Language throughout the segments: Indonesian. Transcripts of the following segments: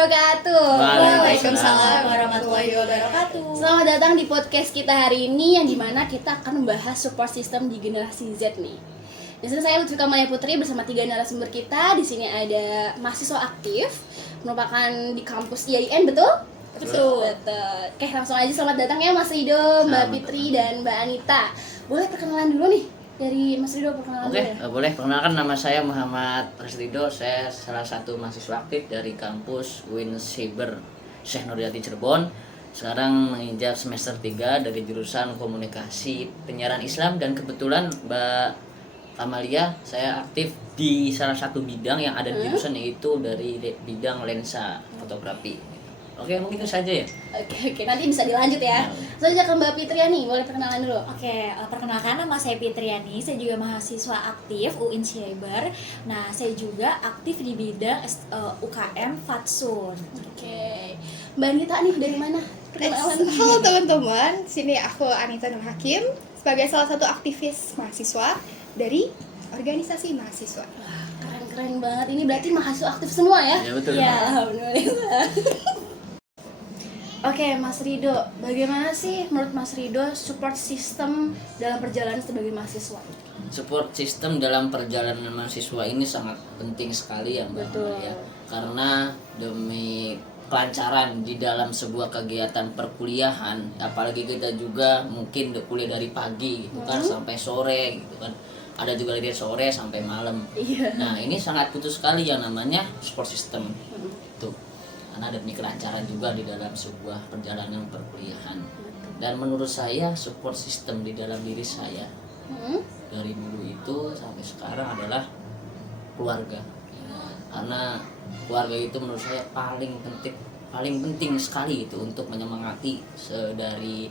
wabarakatuh. Waalaikumsalam warahmatullahi wabarakatuh. Selamat datang di podcast kita hari ini yang dimana kita akan membahas support system di generasi Z nih. Di sini saya Lutfi Kamalya Putri bersama 3 narasumber kita. Di sini ada mahasiswa aktif merupakan di kampus IAIN, betul? Betul. Oke, langsung aja selamat datang ya Mas Rido, Mbak Fitri dan Mbak Anita. Boleh perkenalan dulu nih dari Mas Rido, perkenalan dulu ya? Boleh. Perkenalkan, nama saya Muhammad Rido. Saya salah satu mahasiswa aktif dari kampus UIN Cyber Syekh Nurjati Cirebon. Sekarang menginjak semester 3 dari jurusan Komunikasi Penyiaran Islam, dan kebetulan Mbak Kamalia saya aktif di salah satu bidang yang ada di jurusan, yaitu dari bidang lensa fotografi. Oke, mungkin itu saja ya. Oke, nanti bisa dilanjut ya. Saya ke Mbak Fitriani, boleh perkenalan dulu. Oke, perkenalkan nama saya Fitriani, saya juga mahasiswa aktif UIN Cyber. Nah, saya juga aktif di bidang UKM Fatsun. Oke, Mbak Anita nih dari mana? Halo teman-teman, sini aku Anita Nur Hakim sebagai salah satu aktivis mahasiswa dari organisasi mahasiswa. Wah, keren banget. Ini berarti mahasiswa aktif semua ya? Ya, betul. Ya, alhamdulillah. Oke, Mas Rido, bagaimana sih menurut Mas Rido support system dalam perjalanan sebagai mahasiswa? Support system dalam perjalanan mahasiswa ini sangat penting sekali ya Mbak. Betul. Ya, karena demi kelancaran di dalam sebuah kegiatan perkuliahan, apalagi kita juga mungkin kuliah dari pagi gitu kan sampai sore gitu kan. Ada juga dari sore sampai malam. Iya. Nah, ini sangat butuh sekali yang namanya support system. Tuh. Karena demi kelancaran juga di dalam sebuah perjalanan perkuliahan. Dan menurut saya support system di dalam diri saya dari dulu itu sampai sekarang adalah keluarga. Karena keluarga itu menurut saya paling penting sekali itu untuk menyemangati dari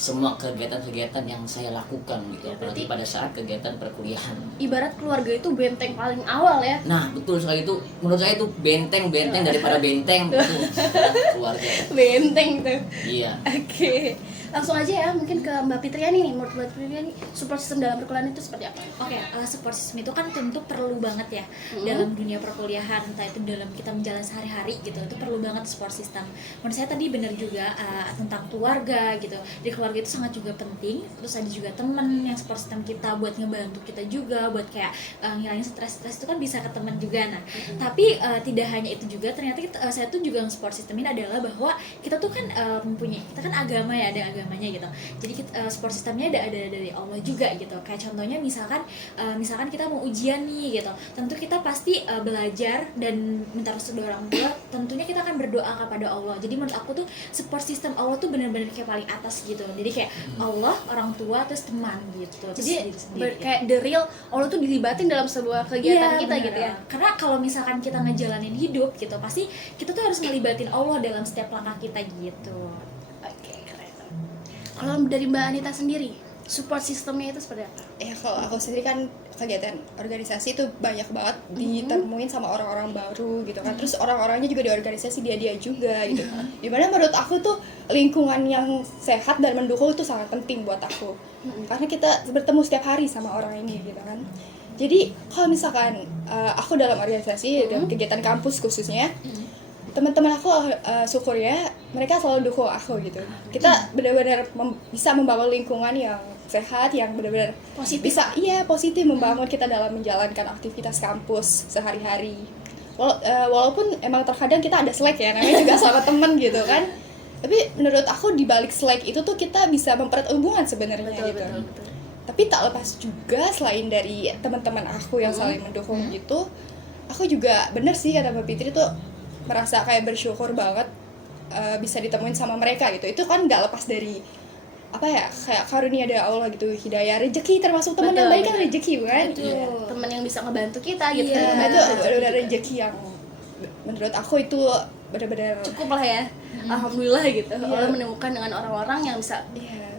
semua kegiatan-kegiatan yang saya lakukan gitu, Ya, apalagi pada saat kegiatan perkuliahan. Ibarat keluarga itu benteng paling awal ya. Nah, betul sekali, itu menurut saya itu benteng daripada benteng itu keluarga. Benteng tuh. Iya. Oke. Langsung aja ya, mungkin ke Mbak Fitriani nih. Menurut Mbak Fitriani, support system dalam perkuliahan itu seperti apa? Oke, support system itu kan tentu perlu banget ya dalam dunia perkuliahan, entah itu dalam kita menjalani sehari-hari gitu, itu perlu banget support system. Menurut saya tadi benar juga tentang keluarga gitu. Di keluarga itu sangat juga penting. Terus ada juga teman yang support system kita buat ngebantu kita juga, buat kayak ngilangin stres itu kan bisa ke teman juga. Nah, tapi tidak hanya itu juga, ternyata saya tuh juga support system ini adalah bahwa kita tuh kan mempunyai, kita kan agama ya, ada agamanya gitu. Jadi support systemnya ada dari Allah juga gitu. Kayak contohnya misalkan kita mau ujian nih gitu, tentu kita pasti belajar dan minta restu dari orang tua. Tentunya kita akan berdoa kepada Allah. Jadi menurut aku tuh support system Allah tuh benar-benar kayak paling atas gitu. Jadi kayak Allah, orang tua, terus teman gitu. Jadi kayak the real Allah tuh dilibatin dalam sebuah kegiatan kita bener. gitu ya. Karena kalau misalkan kita ngejalanin hidup gitu, pasti kita tuh harus ngelibatin Allah dalam setiap langkah kita gitu. Oke, keren. Kalau dari Mbak Anita sendiri, support sistemnya itu seperti apa? Ya kalau aku sendiri kan kegiatan organisasi itu banyak banget ditemuin sama orang-orang baru gitu kan. Terus orang-orangnya juga di organisasi dia juga gitu. Dimana menurut aku tuh lingkungan yang sehat dan mendukung itu sangat penting buat aku. Karena kita bertemu setiap hari sama orang ini gitu kan. Jadi kalau misalkan aku dalam organisasi dalam kegiatan kampus khususnya, teman-teman aku syukur ya mereka selalu dukung aku gitu. Kita benar-benar bisa membangun lingkungan yang sehat, yang benar-benar Positif. Positif membangun kita dalam menjalankan aktivitas kampus sehari-hari. Walaupun emang terkadang kita ada slack ya, namanya juga sama teman gitu kan. Tapi menurut aku di balik slack itu tuh kita bisa mempererat hubungan sebenarnya gitu. Betul. Tapi tak lepas juga selain dari teman-teman aku yang saling mendukung gitu, aku juga bener sih kata Mbak Fitri tuh merasa kayak bersyukur banget bisa ditemuin sama mereka gitu. Itu kan nggak lepas dari apa ya, kayak karunia dari Allah gitu, hidayah, rezeki, termasuk teman yang baik kan rezeki kan. Teman yang bisa ngebantu kita gitu. Nah, itu benar-benar rezeki yang menurut aku itu benar-benar cukup lah ya. Alhamdulillah gitu. Allah menemukan dengan orang-orang yang bisa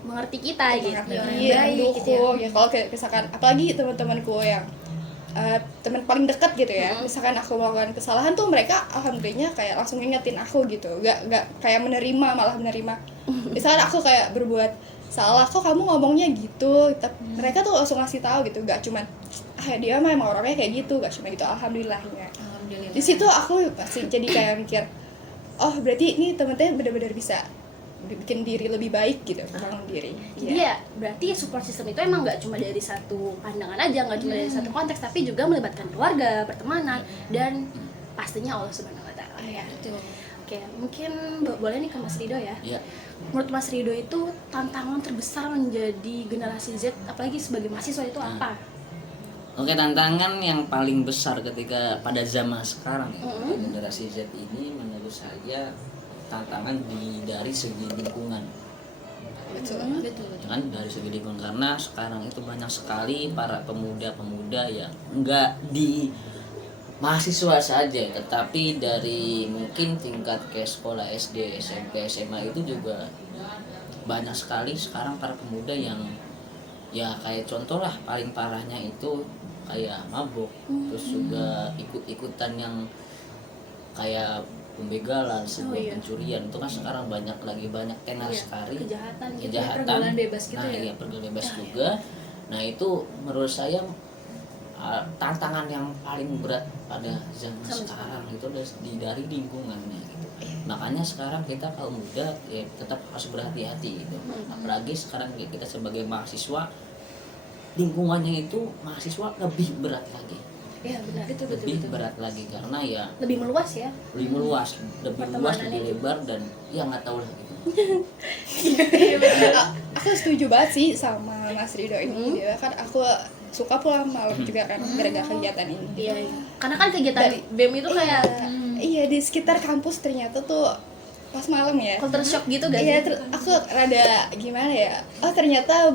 mengerti kita gitu. mendukung ya. Kalau kayak misalkan apalagi teman-temanku yang teman paling dekat gitu ya, misalkan aku melakukan kesalahan tuh mereka alhamdulillahnya kayak langsung ngingetin aku gitu, nggak kayak malah menerima. Misalkan aku kayak berbuat salah, kok kamu ngomongnya gitu, mereka tuh langsung ngasih tahu gitu, nggak cuman dia mah emang orangnya kayak gitu, nggak cuma gitu. Alhamdulillahnya. Di situ aku pasti jadi kayak mikir, oh berarti ini teman-teman benar-benar bisa bikin diri lebih baik gitu, membangun diri. Jadi ya berarti support system itu emang nggak cuma dari satu pandangan aja, nggak cuma dari satu konteks, tapi juga melibatkan keluarga, pertemanan, dan pastinya Allah Subhanahu Wa Taala ya. Oke, mungkin boleh nih ke Mas Rido ya. Ya, Menurut Mas Rido itu tantangan terbesar menjadi generasi Z, apalagi sebagai mahasiswa itu apa? oke, tantangan yang paling besar ketika pada zaman sekarang ya, generasi Z ini menurut saya tantangan dari segi lingkungan. Betul. Kan dari segi lingkungan, karena sekarang itu banyak sekali para pemuda-pemuda yang enggak di mahasiswa saja, tetapi dari mungkin tingkat ke sekolah SD, SMP, SMA itu juga banyak sekali sekarang para pemuda yang ya kayak contoh lah paling parahnya itu kayak mabuk, terus juga ikut-ikutan yang kayak pembegalan, sebuah pencurian itu kan sekarang banyak tenar sekali Kejahatan gitu. pergaulan bebas gitu nah, ya. iya, pergaulan bebas juga. Nah itu menurut saya tantangan yang paling berat pada zaman sekarang itu dari lingkungannya gitu. Makanya sekarang kita kaum muda ya tetap harus berhati-hati gitu. Apalagi sekarang kita sebagai mahasiswa, lingkungannya itu mahasiswa lebih berat lagi. Iya benar. Lebih berat lagi karena ya Lebih meluas ya. lebih luas, Pertemanannya lebih lebar, dan ya nggak tahu lah gitu. Aku setuju banget sih sama Mas Rido ini. Dia kan aku suka pulang malam juga kan gara-gara kegiatan ini. Iya. Karena kan kegiatan BEM itu kayak Iya, di sekitar kampus ternyata tuh pas malam ya. culture shock gitu gak Iya, sih? aku rada gimana ya? Oh ternyata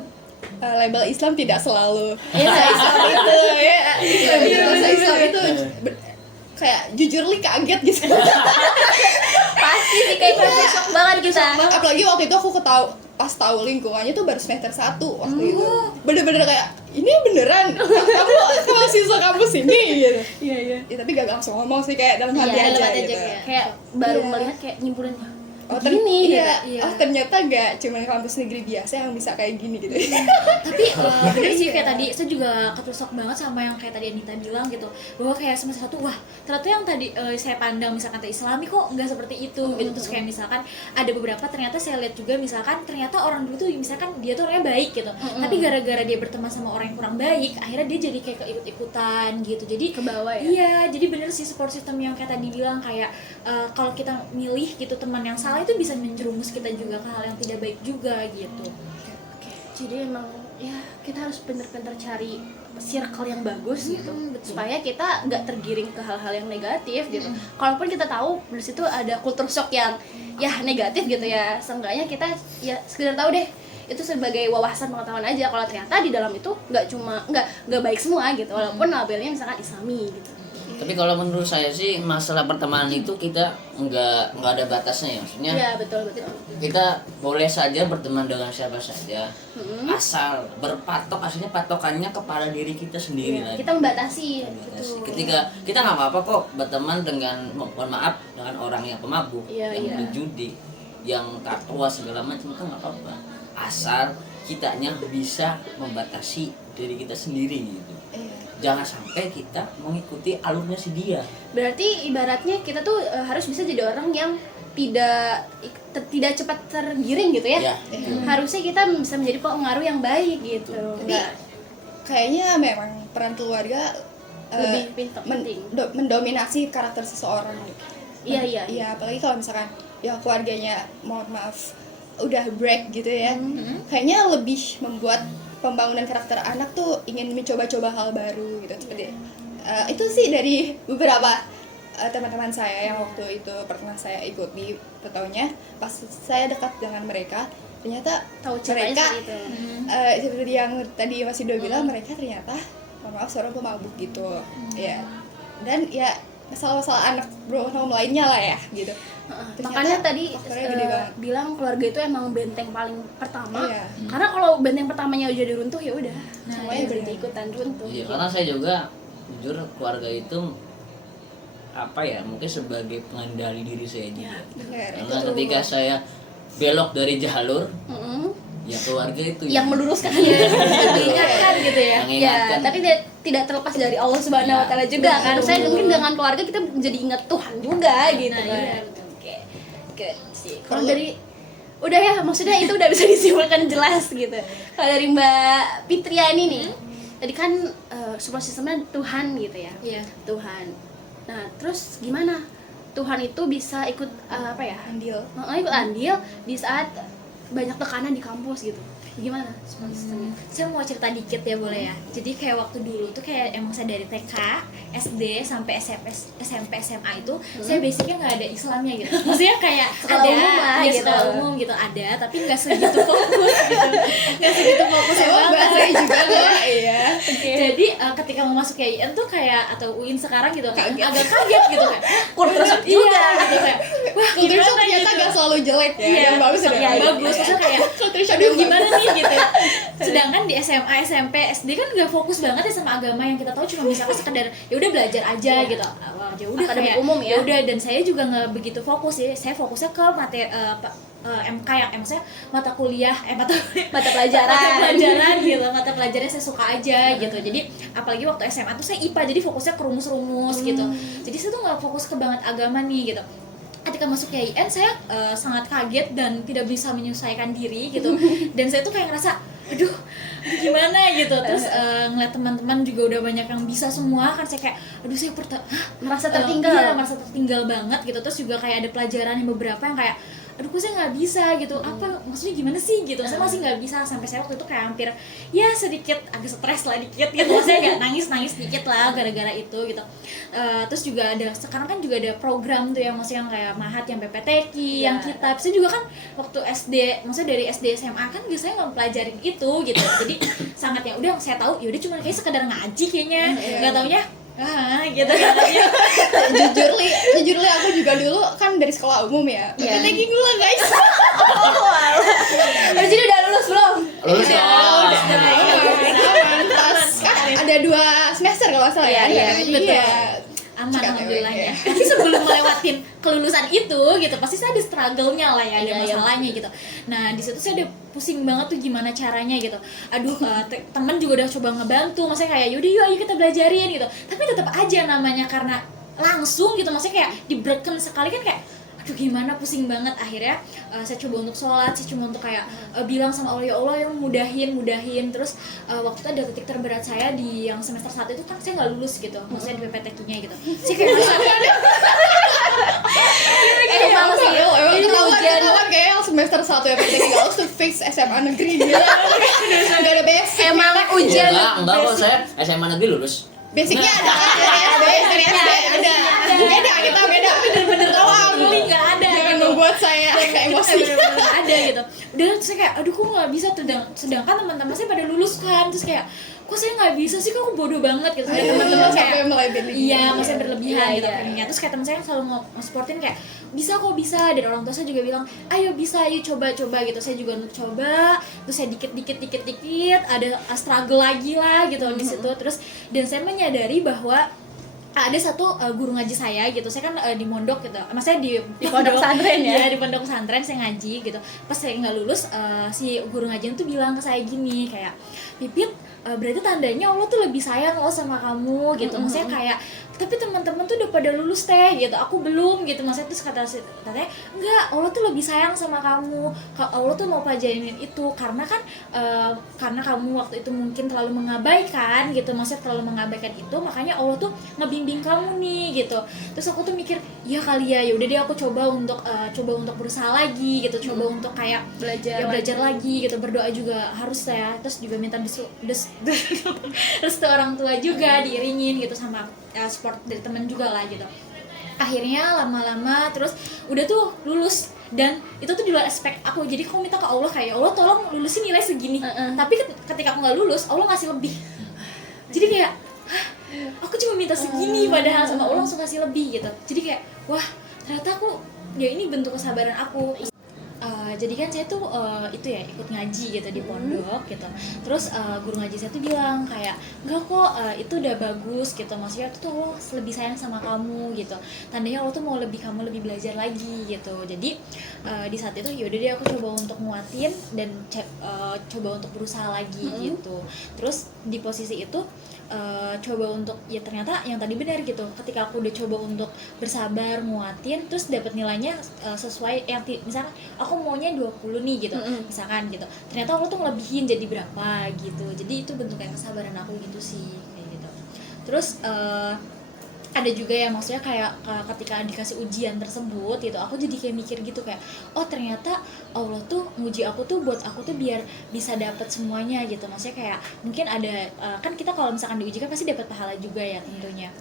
label Islam tidak selalu Islam itu ya. Islam itu kayak jujur li kaget gitu. Pasti sih kayak culture shock banget kita. Apalagi waktu itu aku pas tahu lingkungannya tuh baru semester 1 waktu itu. Bener-bener kayak ini beneran kamu mahasiswa kampus ini gitu. Iya. Ya, tapi gak langsung ngomong sih, kayak dalam hati Iya, aja dalam hati gitu. aja, kayak baru Iya. melihat kayak nyimpulin Oh, gini iya. gitu. Iya. Oh, ternyata gak cuma kampus negeri biasa yang bisa kayak gini gitu. Tapi bener sih kayak tadi saya juga ketusuk banget sama yang kayak tadi Anita bilang gitu, bahwa kayak semester 1 wah ternyata yang tadi saya pandang misalkan tadi Islami kok nggak seperti itu gitu. Terus kayak misalkan ada beberapa ternyata saya lihat juga misalkan ternyata orang dulu tuh misalkan dia tuh orangnya baik gitu, tapi gara-gara dia berteman sama orang yang kurang baik akhirnya dia jadi kayak keikut-ikutan gitu. Jadi Ke bawah ya. iya, jadi bener sih support system yang kayak tadi bilang kayak kalau kita milih gitu teman yang salah itu bisa menjerumus kita juga ke hal yang tidak baik juga gitu. Oke, jadi emang ya kita harus bener-bener cari circle yang bagus gitu, supaya kita nggak tergiring ke hal-hal yang negatif gitu. Kalaupun kita tahu di situ ada culture shock yang ya negatif gitu ya, seenggaknya kita ya sekedar tahu deh itu sebagai wawasan pengetahuan aja. Kalau ternyata di dalam itu nggak baik semua gitu, walaupun labelnya misalkan Islami gitu. Tapi kalau menurut saya sih masalah pertemanan itu kita nggak ada batasnya ya, maksudnya Iya betul. kita boleh saja berteman dengan siapa saja, asal berpatok, aslinya patokannya kepada diri kita sendiri lah. Kita membatasi Batasi. gitu. Ketika kita nggak apa-apa kok berteman dengan, mohon maaf, dengan orang yang pemabuk, Iya, yang iya. berjudi, yang tatua segala macam, itu nggak apa-apa, asal kitanya bisa membatasi diri kita sendiri gitu. Jangan sampai kita mengikuti alurnya si dia. Berarti ibaratnya kita tuh harus bisa jadi orang yang tidak cepat tergiring gitu ya. Ya, Harusnya kita bisa menjadi pengaruh yang baik gitu. Tapi Nggak kayaknya memang peran keluarga lebih penting. mendominasi karakter seseorang gitu. Iya. Iya, apalagi kalau misalkan ya keluarganya mohon maaf udah break gitu ya. Kayaknya lebih membuat pembangunan karakter anak tuh ingin mencoba-coba hal baru gitu. Seperti itu sih dari beberapa teman-teman saya yang waktu itu pernah saya ikut di petaunya. Pas saya dekat dengan mereka, ternyata Tahu caranya mereka seperti itu. seperti yang tadi Mas Ido bilang, mereka ternyata mohon maaf seorang pemabuk gitu. Ya. Dan ya masalah-masalah anak bro lainnya lah ya gitu. Makanya tadi faktornya gede banget. bilang keluarga itu emang benteng paling pertama. Iya. Karena kalau benteng pertamanya udah diruntuh ya udah, semuanya iya, berhenti benar. ikutan runtuh. Iya, gitu. karena saya juga jujur keluarga itu apa ya, mungkin sebagai pengendali diri saya juga. Benar, itu Karena ketika saya belok dari jalur, Mm-mm. ya keluarga itu Yang meluruskan Diingatkan gitu ya. yang Ya, ingatkan. tapi tidak terlepas dari Allah Subhanahu wa taala juga kan. Saya mungkin dengan keluarga kita jadi ingat Tuhan juga gitu Nah, kan. iya. Oke. Oke sih. Kalau Perlu. dari udah ya, maksudnya itu udah bisa disimpulkan jelas gitu. Kalau dari Mbak Fitriani nih, tadi kan support sistemnya Tuhan gitu ya. Iya. Tuhan. Nah, terus gimana? Tuhan itu bisa ikut apa ya? Andil. Ikut andil di saat banyak tekanan di kampus gitu. Gimana support sistemnya? Saya mau cerita dikit ya, boleh ya. Jadi kayak waktu dulu tuh kayak emang saya dari TK, SD sampai SMP, SMA itu saya basicnya nggak ada Islamnya gitu. Maksudnya kayak Sekolah ada umum lah ya, gitu. sekolah umum gitu ada, tapi nggak segitu fokus gitu. Nggak segitu fokus Sama banget. bahasanya juga nggak, iya. Jadi ketika mau masuk IAIN tuh kayak atau UIN sekarang gitu Kaget. agak kaget gitu kan. Kultur shock Iya juga. gitu kayak wah Kultur shock gimana ternyata gitu. nggak selalu jelek ya. Iya, Yang bagus ada. yang bagus. Maksudnya kayak Kultur shock aduh yang gimana bagus. nih gitu. Sedangkan di SMA, SMP, SD kan nggak fokus banget ya sama agama, yang kita tahu cuma misalkan sekedar ya udah belajar aja gitu. Wah, ya udah Akademik kayak umum ya. udah, dan saya juga nggak begitu fokus ya. Saya fokusnya ke materi MK yang maksudnya mata kuliah Mata pelajaran. gitu, mata pelajaran saya suka aja gitu. Jadi apalagi waktu SMA tuh saya IPA, jadi fokusnya ke rumus-rumus gitu. Jadi saya tuh nggak fokus ke banget agama nih gitu. Ketika masuk IAIN saya sangat kaget dan tidak bisa menyesuaikan diri gitu. Dan saya tuh kayak ngerasa aduh gimana gitu. Terus ngeliat teman-teman juga udah banyak yang bisa semua kan, saya kayak aduh saya Merasa tertinggal. Iya, merasa tertinggal banget gitu. Terus juga kayak ada pelajaran yang beberapa yang kayak aduh kok saya nggak bisa gitu, apa maksudnya gimana sih gitu, saya masih nggak bisa. Sampai saya waktu itu kayak hampir ya sedikit agak stres lah dikit gitu, saya kayak nangis dikit lah gara-gara itu gitu. Terus juga ada sekarang kan juga ada program tuh yang masih yang kayak Mahat, yang PPTQ, yang kitab. Saya juga kan waktu SD, maksudnya dari SD SMA kan biasanya nggak pelajarin itu gitu. Jadi sangat yang udah saya tahu ya udah cuma kayak sekedar ngaji kayaknya, nggak taunya gitu ya. jujur li aku juga dulu kan dari sekolah umum ya. Iya. PPTQ gula guys. Terus jadi udah lulus belum? Lulus Udah, dong. lulus dong. Pas kan ada 2 semester kalau nggak salah ya. Iya, betul. Aman Cakep, alhamdulillahnya. iya. Tapi sebelum melewatin kelulusan itu gitu, pasti saya ada struggle-nya lah ya, ada Iya, masalahnya gitu. Nah, di situ saya ada pusing banget tuh gimana caranya gitu. Aduh, teman juga udah coba ngebantu, maksudnya kayak yaudah yuk ayo kita belajarin gitu. Tapi tetap aja namanya karena langsung gitu, maksudnya kayak dibreaken sekali kan kayak aduh gimana, pusing banget. Akhirnya saya coba untuk sholat, saya cuma untuk kayak bilang sama Allah, ya Allah yang mudahin. Terus waktu itu ada titik terberat saya di yang semester 1 itu kan saya nggak lulus gitu, maksudnya di PPTQ-nya gitu. Saya kayak merasa Emang sih. Emang Ini ujian. ketahuan kayak yang semester 1 ya PPTQ nggak harus tuh fix SMA negeri gitu. Nggak ada basic. Emang ujian. Enggak kok, saya SMA negeri lulus. Basicnya ada kan dari SD ada. Beda kita beda. bener-bener totally nggak ada Jangan gitu. membuat saya emosi. Bener-bener ada gitu. Udah terus saya kayak aduh kok nggak bisa tuh, sedangkan teman-teman saya pada lulus kan. Terus kayak kok saya nggak bisa sih, kok aku bodoh banget gitu. Dan teman-teman sampai kayak melebih. iya masih berlebihan Iya, gitu iya. pengennya. Terus kayak teman saya yang selalu nge-supportin kayak bisa kok bisa, dan orang tua saya juga bilang ayo bisa, ayo coba gitu. Saya juga coba, terus saya dikit ada struggle lagi lah gitu di situ. Terus dan saya menyadari bahwa ada satu guru ngaji saya gitu, saya kan di mondok gitu, maksudnya di pondok pesantren ya? Iya, di pondok pesantren saya ngaji gitu. Pas saya nggak lulus, si guru ngaji tuh bilang ke saya gini kayak, Pipit, berarti tandanya Allah tuh lebih sayang loh sama kamu gitu. Maksudnya kayak tapi teman-teman tuh udah pada lulus teh gitu, aku belum gitu. Maksudnya terus katanya enggak, Allah tuh lebih sayang sama kamu, Allah tuh mau pelajarin itu karena kan karena kamu waktu itu mungkin terlalu mengabaikan gitu, maksudnya terlalu mengabaikan itu, makanya Allah tuh ngebimbing kamu nih gitu. Terus aku tuh mikir ya kali ya, yaudah deh aku coba untuk berusaha lagi gitu, coba untuk kayak belajar lagi gitu, berdoa juga harus ya. Terus juga minta restu orang tua juga, diiringin gitu sama support dari teman juga lah gitu. Akhirnya lama-lama terus udah tuh lulus, dan itu tuh di luar expect aku. Jadi aku minta ke Allah kayak, Allah tolong lulusin nilai segini. Tapi ketika aku nggak lulus, Allah ngasih lebih. Jadi kayak aku cuma minta segini padahal sama Allah langsung kasih lebih gitu. Jadi kayak wah ternyata aku ya ini bentuk kesabaran aku. Jadi kan saya tuh itu ya ikut ngaji gitu di pondok gitu. Terus guru ngaji saya tuh bilang kayak enggak kok, itu udah bagus gitu, maksudnya itu tuh Allah lebih sayang sama kamu gitu, tandanya Allah tuh mau kamu lebih belajar lagi gitu. Jadi di saat itu yaudah deh aku coba untuk nguatin dan coba untuk berusaha lagi gitu. Terus di posisi itu coba untuk ya ternyata yang tadi benar gitu, ketika aku udah coba untuk bersabar nguatin terus dapat nilainya sesuai yang misalkan aku maunya 20 nih gitu, misalkan gitu, ternyata aku tuh ngelebihin jadi berapa gitu. Jadi itu bentuk kayak kesabaran aku gitu sih kayak gitu. Terus ada juga ya maksudnya kayak ketika dikasih ujian tersebut gitu, aku jadi kayak mikir gitu kayak oh ternyata Allah tuh nguji aku tuh buat aku tuh biar bisa dapat semuanya gitu. Maksudnya kayak mungkin ada kan kita kalau misalkan diuji kan pasti dapat pahala juga ya tentunya.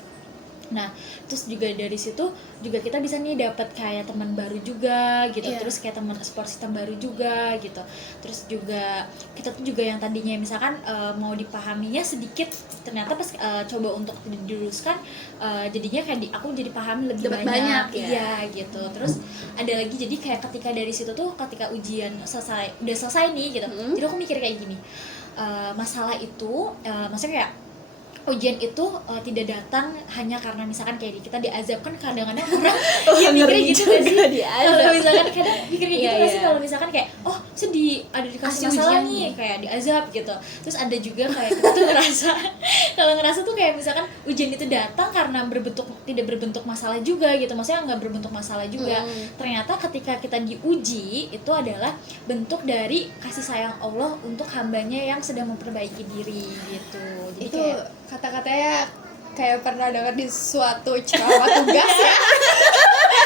Nah, terus juga dari situ juga kita bisa nih dapat kayak teman baru juga gitu. Terus kayak teman support system baru juga gitu. Terus juga kita tuh juga yang tadinya misalkan mau dipahaminya sedikit, ternyata pas coba untuk diluruskan jadinya kayak aku jadi pahami lebih banyak ya. Iya gitu. Terus ada lagi jadi kayak ketika dari situ tuh ketika ujian udah selesai nih gitu. Jadi aku mikir kayak gini. Masalah itu maksudnya kayak ujian itu tidak datang hanya karena misalkan kayak kita diazab, kan kadang-kadang orang mikirnya gitu kan sih, kalau misalkan kadang mikirnya gitu kan sih, kalau misalkan kayak oh ada dikasih masalah nih kayak diazab gitu. Terus ada juga kayak kita tuh ngerasa tuh kayak misalkan ujian itu datang karena tidak berbentuk masalah juga gitu, maksudnya nggak berbentuk masalah juga. Ternyata ketika kita diuji itu adalah bentuk dari kasih sayang Allah untuk hambanya yang sedang memperbaiki diri gitu. Jadi itu kayak kata-katanya kayak pernah dengar di suatu ceramah tugas ya.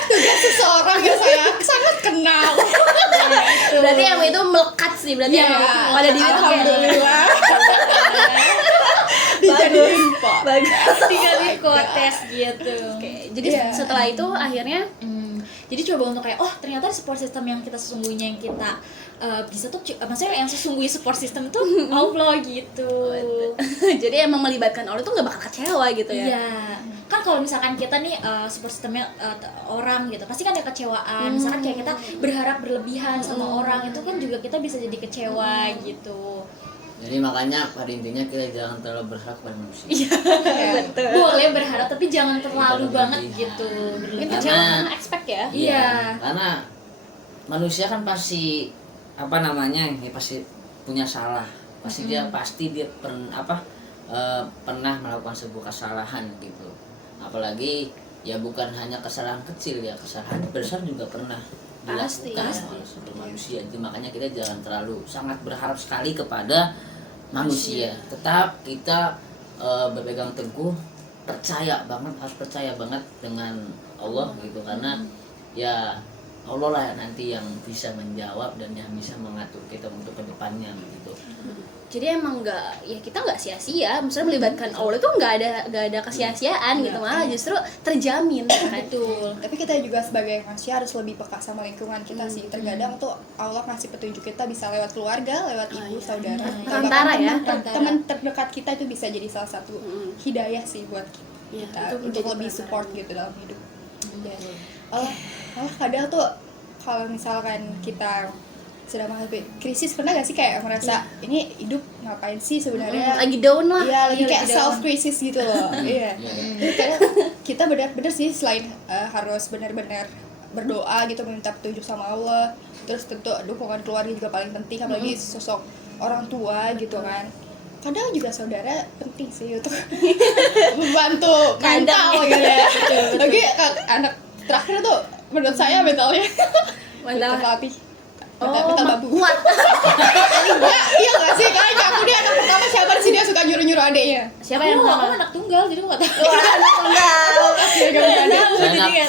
Tugas seseorang yang saya sangat kenal. Berarti yang itu melekat sih, berarti yang ada di alhamdulillah. Dijadiin dijadiin kotes gitu. Jadi setelah itu akhirnya jadi coba untuk kayak oh ternyata support system yang kita sesungguhnya yang kita bisa tuh maksudnya yang sesungguhnya support system tuh Allah gitu. Jadi emang melibatkan Allah tuh nggak bakal kecewa gitu ya. Iya. Kan kalau misalkan kita nih support systemnya orang gitu, pasti kan ada kecewaan. Misalkan kayak kita berharap berlebihan sama orang, itu kan juga kita bisa jadi kecewa gitu. Jadi makanya pada intinya kita jangan terlalu berharap pada manusia. Betul. Boleh berharap tapi jangan terlalu banget gitu. Mungkin kecewa karena expect ya. Iya. Karena manusia kan pasti ya pasti punya salah. Pasti dia pernah melakukan sebuah kesalahan gitu. Apalagi ya bukan hanya kesalahan kecil ya, kesalahan besar juga pernah dilakukan oleh sebuah manusia. Jadi makanya kita jangan terlalu sangat berharap sekali kepada manusia. Tetap kita berpegang teguh, harus percaya banget dengan Allah gitu, karena ya Allah lah nanti yang bisa menjawab dan yang bisa mengatur kita untuk kedepannya gitu. Jadi emang kita nggak sia-sia, misalnya melibatkan Allah itu nggak ada kesia-siaan gitu, malah justru terjamin. Betul. Tapi kita juga sebagai manusia harus lebih peka sama lingkungan kita sih. Terkadang tuh Allah ngasih petunjuk kita bisa lewat keluarga, lewat ibu, saudara, perantara ya. Teman terdekat kita itu bisa jadi salah satu hidayah sih buat kita untuk lebih support gitu dalam hidup. Allah kadang tuh kalau misalkan kita sedang menghadapi krisis, pernah gak sih kayak merasa ini hidup ngapain sih sebenarnya, lagi down lah. Iya, lagi kayak self crisis gitu loh. Iya. Karena kita benar-benar sih selain harus benar-benar berdoa gitu, minta petunjuk sama Allah, terus tentu dukungan keluarga juga paling penting, apalagi sosok orang tua gitu kan. Kadang juga saudara penting sih untuk membantu mental gitu ya. Lagi anak terakhir tuh menurut saya mentalnya terlatih. Mental babu. Kuat. Iya gak sih? Kayaknya aku dia anak pertama, siapa sih dia suka nyuruh-nyuruh adeknya? Siapa yang Aku anak tunggal, jadi aku gak tahu. anak tunggal.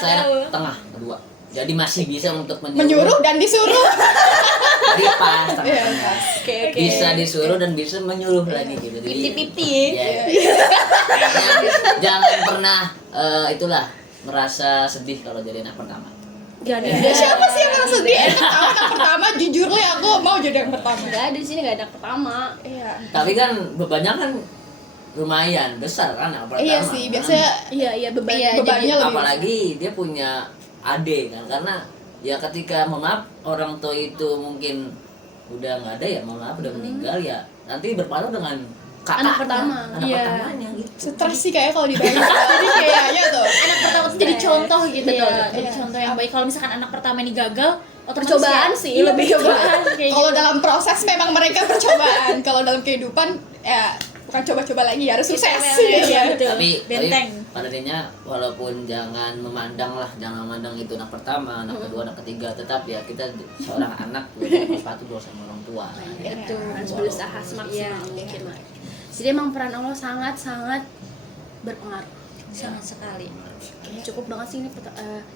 Saya anak tengah kedua. Jadi masih bisa untuk menyuruh dan disuruh. Jadi pas tengah-tengah. Oke. Bisa disuruh dan bisa menyuruh lagi gitu. Jadi 50-50. Jangan pernah itulah merasa sedih kalau jadi anak pertama. Jadi Siapa sih yang merasa sedih? Anak pertama, jujur li aku mau jadi yang pertama. nggak ada di sini, nggak ada anak pertama. Iya. Tapi kan bebannya kan lumayan besar kan anak pertama. Iya sih, biasanya Iya bebannya bebannya lebih. Apalagi dia punya adik kan, karena ya ketika mohon maaf orang tua itu mungkin udah nggak ada ya, mohon maaf udah meninggal ya, nanti berpengaruh dengan Anak pertama. anak Iya. pertamanya gitu. Stres sih kayak kalau dibayangin. Jadi kayaknya tuh Anak pertama tuh jadi contoh gitu Betul, ya, jadi iya. contoh yang baik. Kalau misalkan anak pertama ini gagal, otomatis Percobaan ya- sih, iya, lebih percobaan kayak kalau gitu. dalam proses memang mereka percobaan. Kalau dalam kehidupan ya bukan coba-coba lagi, harus sukses. Iya, betul. Tapi Benteng. pada intinya walaupun jangan memandang itu anak pertama, anak kedua, anak ketiga, tetap ya kita seorang anak harus patuh dulu sama orang tua. Itu harus berusaha semaksimal Iya. mungkin lah. Jadi emang peran Allah sangat berpengaruh. Sangat sekali. Cukup banget sih ini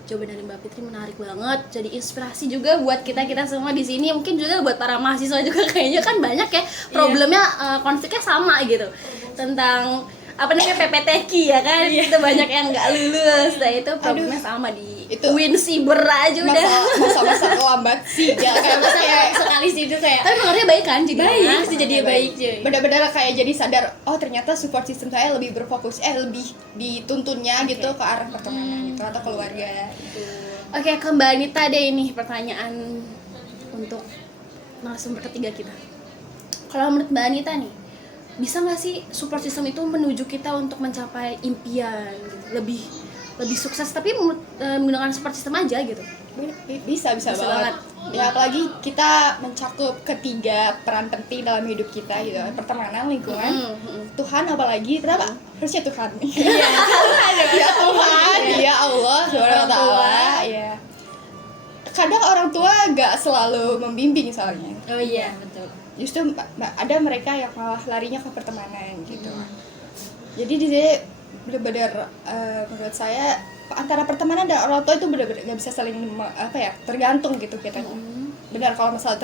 jawaban dari Mbak Fitri, menarik banget. Jadi inspirasi juga buat kita semua di sini. Mungkin juga buat para mahasiswa juga kayaknya kan banyak ya problemnya, konfliknya sama gitu. Tentang apa namanya PPTQ ya kan, itu banyak yang nggak lulus. Nah itu problemnya sama di itu Win Cyber aja udah. masa-masa terlambat sih ya, kayak Sekali sih itu kayak Tapi mengerti baik kan jadi baik sih, jadi baik cuy. benar-benar kayak jadi sadar, oh ternyata support system saya lebih berfokus lebih dituntunnya gitu ke arah pertemanan gitu atau keluarga. Oke, ke Mbak Anita deh ini pertanyaan untuk narasumber ketiga kita. Kalau menurut Mbak Anita nih, bisa nggak sih support system itu menuju kita untuk mencapai impian gitu, lebih sukses tapi menggunakan support system aja gitu? Bisa banget. Ya apalagi kita mencakup ketiga peran penting dalam hidup kita gitu, pertemanan, lingkungan, Tuhan, apalagi berapa harusnya Tuhan. Ya Tuhan, ya Allah subhanahu wa ta'ala ya. Kadang orang tua gak selalu membimbing soalnya, Oh iya, betul. justru ada mereka yang malah larinya ke pertemanan gitu. Jadi di sini benar-benar menurut saya antara pertemanan dan orang tua itu benar-benar nggak bisa saling tergantung gitu kita. Benar, kalau masalah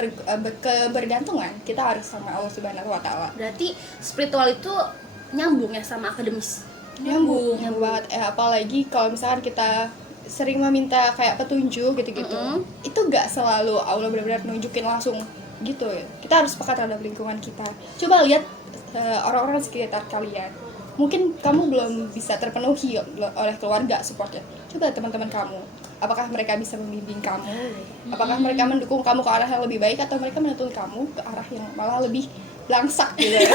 kebergantungan kita harus sama Allah Subhanahu Wa Taala. Berarti spiritual itu nyambung ya sama akademis. Nyambung banget. Apalagi kalau misalkan kita sering meminta kayak petunjuk gitu-gitu, itu nggak selalu Allah benar-benar nunjukin langsung gitu ya. Kita harus peka terhadap lingkungan kita. Coba lihat orang-orang sekitar kalian. Mungkin kamu belum bisa terpenuhi oleh keluarga supportnya. Coba teman-teman kamu, apakah mereka bisa membimbing kamu? Apakah mereka mendukung kamu ke arah yang lebih baik, atau mereka menuntun kamu ke arah yang malah lebih langsak gitu ya?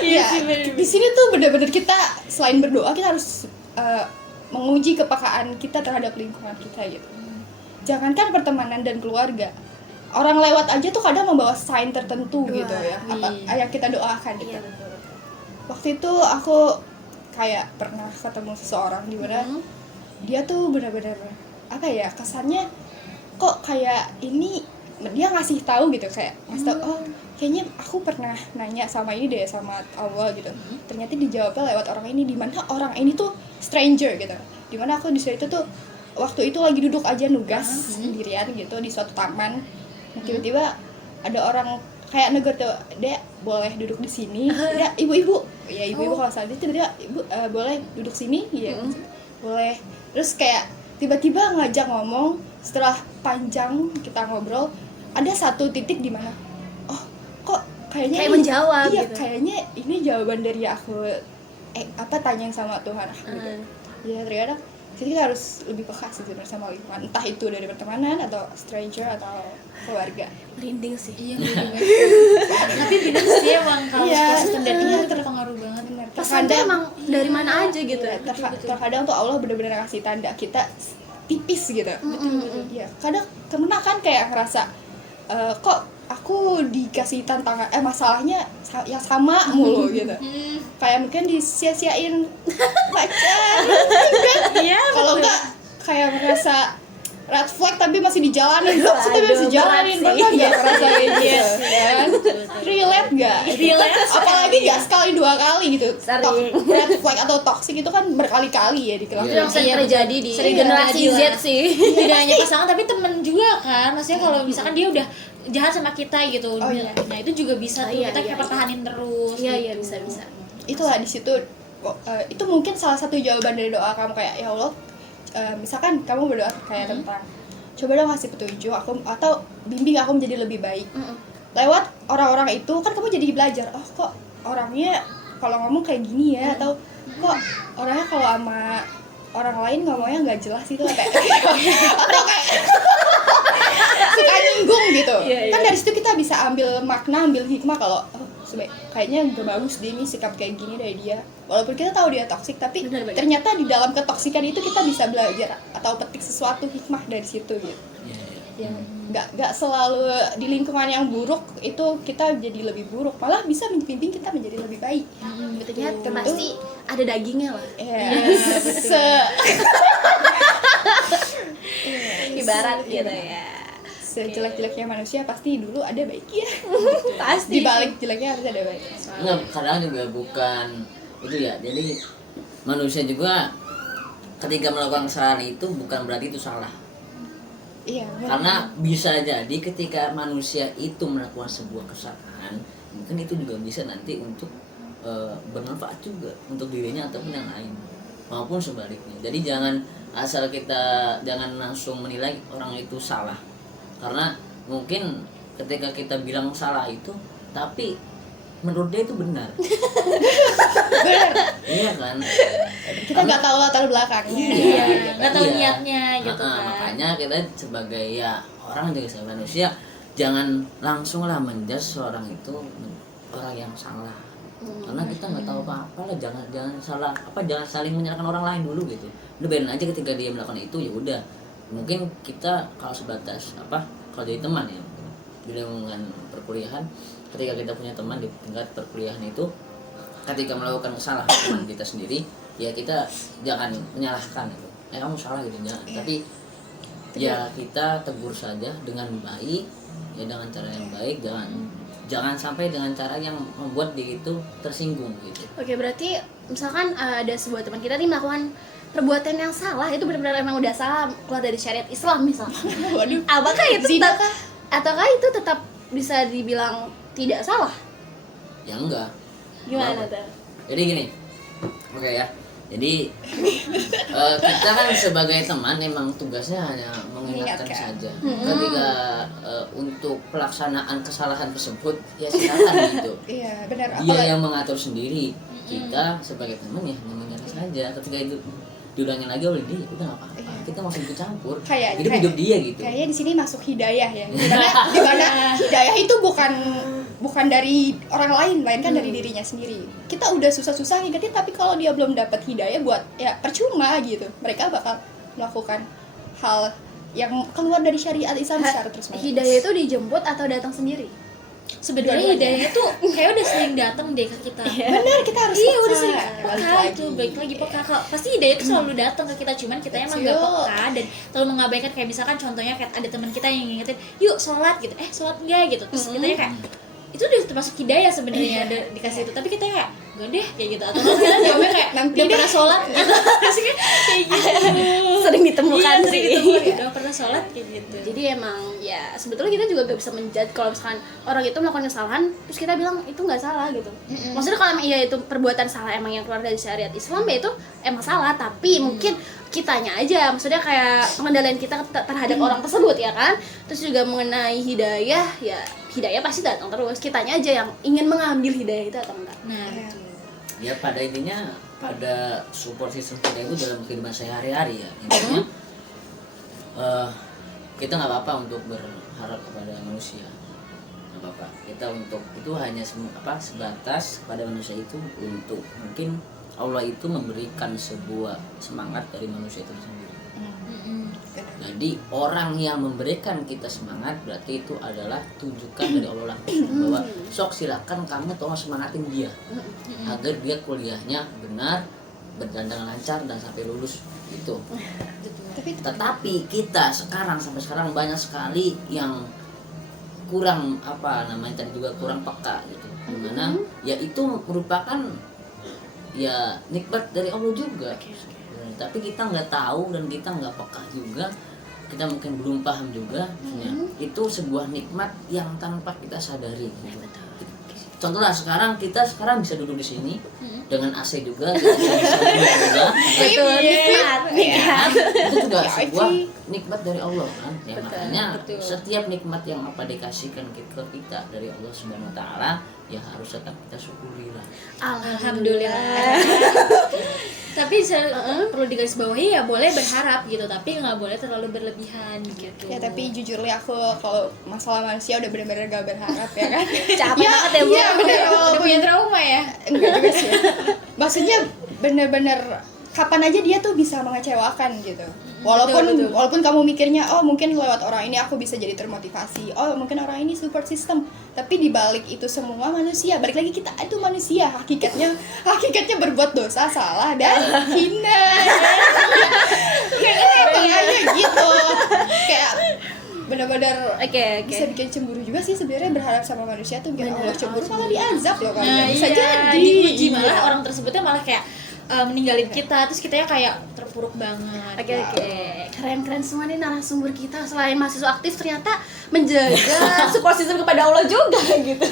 Iya Ya, sih, bener. di sini tuh benar-benar kita selain berdoa, kita harus menguji kepekaan kita terhadap lingkungan kita gitu. Jangankan pertemanan dan keluarga, orang lewat aja tuh kadang membawa sign tertentu gitu ya, yang kita doakan gitu. Iya, betul. Waktu itu aku kayak pernah ketemu seseorang di mana dia tuh benar-benar kesannya kok kayak ini, dia ngasih tahu gitu, kayak ngasih tahu, oh kayaknya aku pernah nanya sama ini deh, sama Allah gitu. Ternyata dijawabnya lewat orang ini, di mana orang ini tuh stranger gitu. Di mana aku di situ tuh waktu itu lagi duduk aja nugas sendirian gitu di suatu taman. Nah, tiba-tiba ada orang kayak negur tuh, "Dek, boleh duduk di sini?" "Ya, ibu-ibu." Ya, ibu-ibu kalau salah. Tiba-tiba, "Ibu, boleh duduk sini?" "Iya." "Boleh." Terus kayak tiba-tiba ngajak ngomong, setelah panjang kita ngobrol, ada satu titik di mana, oh, kok kayaknya Kayak menjawab iya, gitu. kayaknya ini jawaban dari aku tanyain sama Tuhan aku gitu. Ya, ternyata kita harus lebih peka sih sebenarnya sama lingkungan, entah itu dari pertemanan atau stranger atau keluarga. Merinding sih. Iya, tapi bener sih emang kalau Iya, support system dan iya, ini terpengaruh banget. Benar. Pesan tuh emang dari mana aja gitu. Ya, terkadang tuh Allah benar-benar kasih tanda kita tipis gitu. Iya, kadang kemana kan kayak ngerasa kok aku dikasih tantangan masalahnya yang sama mulu gitu. Kayak mungkin disia-siain pacar. Iya, Kalau enggak kayak ngerasa red flag tapi masih dijalanin, tapi masih jalanin, berat pernah sih. nggak ngerasa kayak gitu kan? Relate nggak? Apalagi nggak sekali dua kali gitu. Sering. Red flag atau toxic itu kan berkali-kali ya di Itu keluarga. yang sering Iya, terjadi betul. di Sering generasi terjadi Z lah. sih. Tidak hanya pasangan tapi temen juga kan. Maksudnya kalau misalkan dia udah jahat sama kita gitu, Oh, iya. nah itu juga bisa tuh Iya, kita iya, kayak pertahanin terus. Iya, iya, gitu. bisa. Itulah di situ itu mungkin salah satu jawaban dari doa kamu, kayak ya Allah, misalkan kamu berdoa kayak tentang coba dong kasih petunjuk aku atau bimbing aku menjadi lebih baik. Lewat orang-orang itu kan kamu jadi belajar, oh kok orangnya kalau ngomong kayak gini ya, atau kok orangnya kalau sama orang lain ngomongnya nggak jelas itu kayak atau kayak suka nyinggung gitu. Kan dari situ kita bisa ambil makna, ambil hikmah kalau kayaknya nggak bagus dia nih sikap kayak gini dari dia. Walaupun kita tahu dia toksik, tapi Benar. ternyata di dalam ketoksikan itu kita bisa belajar atau petik sesuatu hikmah dari situ gitu. Ya, nggak selalu di lingkungan yang buruk itu kita jadi lebih buruk, malah bisa membimbing kita menjadi lebih baik. Betulnya pasti ada dagingnya lah. Ibarat gitu ya. Sejelek-jeleknya manusia pasti dulu ada baiknya. Pasti. Di balik jeleknya harus ada baik. Enggak, kadang juga bukan itu ya. Jadi manusia juga ketika melakukan kesalahan itu bukan berarti itu salah. Iya. Karena bisa jadi ketika manusia itu melakukan sebuah kesalahan, mungkin itu juga bisa nanti untuk bermanfaat juga untuk dirinya ataupun yang lain, maupun sebaliknya. Jadi jangan asal kita jangan langsung menilai orang itu salah, karena mungkin ketika kita bilang salah itu, tapi menurut dia itu benar. Iya kan? Kita nggak tahu latar belakangnya. Iya, nggak tahu Iya. niatnya gitu kan. Makanya kita sebagai ya orang juga sebagai manusia jangan langsung lah menjudge seorang itu orang yang salah. Karena kita nggak tahu apa-apa lah, jangan salah jangan saling menyalahkan orang lain dulu gitu. Udah biarin aja ketika dia melakukan itu, ya udah. Mungkin kita kalau sebatas kalau jadi teman ya di lingkungan perkuliahan, ketika kita punya teman di tingkat perkuliahan itu, ketika melakukan kesalahan teman kita sendiri, ya kita jangan menyalahkan gitu. Kamu salah gitu, jangan. Tapi ya kita tegur saja dengan baik, ya dengan cara yang baik, jangan sampai dengan cara yang membuat dia itu tersinggung gitu. Oke, berarti misalkan ada sebuah teman kita nih melakukan perbuatan yang salah, itu benar-benar emang udah salah, keluar dari syariat Islam misalkan. Waduh. Apakah itu Zina tetap, ataukah itu tetap bisa dibilang tidak salah? Ya enggak. Gimana tuh? Jadi gini, oke ya. Jadi kita kan sebagai teman emang tugasnya hanya mengingatkan saja. Ketika untuk pelaksanaan kesalahan tersebut, ya silakan gitu. Iya, benar. Dia yang mengatur sendiri. Kita sebagai teman ya mengingatkan saja. Ketika itu diulangi lagi oleh dia, udah nggak apa-apa. Kita masih ikut campur. Hidup dia gitu. Kayaknya di sini masuk hidayah ya. Dimana hidayah itu bukan dari orang lain, melainkan dari dirinya sendiri. Kita udah susah-susah ngingetin, tapi kalau dia belum dapat hidayah buat ya percuma gitu. Mereka bakal melakukan hal yang keluar dari syariat Islam secara terus-menerus. Hidayah itu dijemput atau datang sendiri? Sebenarnya hidayah tuh kayak udah sering datang deh ke kita. Benar, kita harus Iya udah peka. sering Balik peka lagi. itu, baik lagi peka. Pasti hidayah itu selalu datang ke kita, cuman kita emang nggak peka dan selalu mengabaikan. Kayak misalkan contohnya kayak ada teman kita yang ngingetin, yuk sholat gitu, sholat enggak gitu, terus kita kayak itu udah termasuk hidayah sebenarnya dikasih itu, tapi kita kayak enggak deh kayak gitu, atau kita jawabnya kayak udah pernah sholat gitu, pasti kayak gitu. Sering ditemukan Iya, sih. sering ditemukan, udah pernah sholat kayak gitu. Jadi emang ya sebetulnya kita juga gak bisa menjudge kalau misalkan orang itu melakukan kesalahan terus kita bilang itu nggak salah gitu. Maksudnya kalau emang iya itu perbuatan salah emang yang keluar dari syariat Islam, ya itu emang salah, tapi mungkin kitanya aja, maksudnya kayak pengendalian kita terhadap orang tersebut ya kan. Terus juga mengenai hidayah, ya hidayah pasti datang terus, kitanya aja yang ingin mengambil hidayah itu atau enggak. Nah, Ya pada intinya pada support system kita itu dalam kehidupan sehari-hari ya. Intinya kita nggak apa-apa untuk berharap kepada manusia, nggak apa-apa. Kita untuk itu hanya sebatas pada manusia itu, untuk mungkin Allah itu memberikan sebuah semangat dari manusia itu sendiri. Jadi orang yang memberikan kita semangat berarti itu adalah tunjukkan dari Allah langsung bahwa sok silakan kamu tolong semangatin dia agar dia kuliahnya benar, berjalan dengan lancar dan sampai lulus itu. Tetapi kita sampai sekarang banyak sekali yang kurang tadi juga kurang peka gitu. Dimana ya itu merupakan ya nikmat dari Allah juga. Tapi kita nggak tahu dan kita nggak peka juga, kita mungkin belum paham juga itu sebuah nikmat yang tanpa kita sadari gitu. Contohnya kita sekarang bisa duduk di sini dengan AC juga, kita bisa juga. Betul, nikmat. Itu juga sebuah nikmat dari Allah kan. Ya, makanya setiap nikmat yang dikasihkan ke kita dari Allah Subhanahu wa taala, ya harus tetap kita syukuri lah. Alhamdulillah. Tapi perlu digarisbawahi ya boleh berharap gitu, tapi nggak boleh terlalu berlebihan gitu. Ya tapi jujur li aku kalau masalah manusia udah benar-benar gak berharap ya kan. Capek banget ya, Bu. Iya bener, Udah walaupun punya trauma ya. enggak juga sih. Maksudnya bener-bener kapan aja dia tuh bisa mengecewakan gitu. Betul. Walaupun kamu mikirnya oh mungkin lewat orang ini aku bisa jadi termotivasi. Oh mungkin orang ini support system. Tapi di balik itu semua manusia. Balik lagi kita itu manusia. Hakikatnya berbuat dosa, salah dan hina. Kayak gitu. Kayak benar-benar Oke. bisa bikin cemburu juga sih sebenarnya berharap sama manusia tuh bikin Bener, Allah cemburu Allah malah diazab loh kan. Nah, Bisa jadi diuji malah Iya. orang tersebutnya malah kayak meninggalin kita, terus kitanya kayak terpuruk banget. Oke. Keren-keren semua nih narasumber kita. Selain mahasiswa aktif ternyata menjaga support system kepada Allah juga gitu.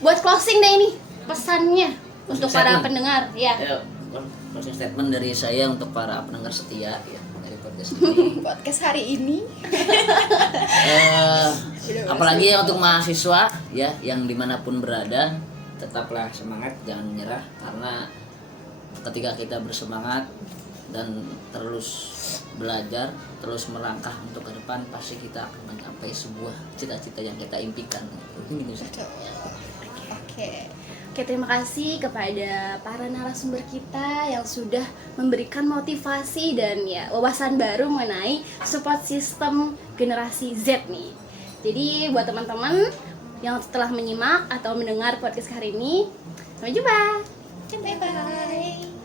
Buat closing deh ini pesannya untuk para Statement. pendengar ya. Ya, closing statement dari saya untuk para pendengar setia ya dari podcast ini. Podcast hari ini Apalagi ya untuk mahasiswa ya yang dimanapun berada, tetaplah semangat, jangan menyerah, karena ketika kita bersemangat dan terus belajar, terus melangkah untuk ke depan, pasti kita akan mencapai sebuah cita-cita yang kita impikan. Ini Betul. Oke. Oke, terima kasih kepada para narasumber kita yang sudah memberikan motivasi dan ya wawasan baru mengenai support system generasi Z nih. Jadi buat teman-teman yang telah menyimak atau mendengar podcast hari ini, sampai jumpa. Bye bye.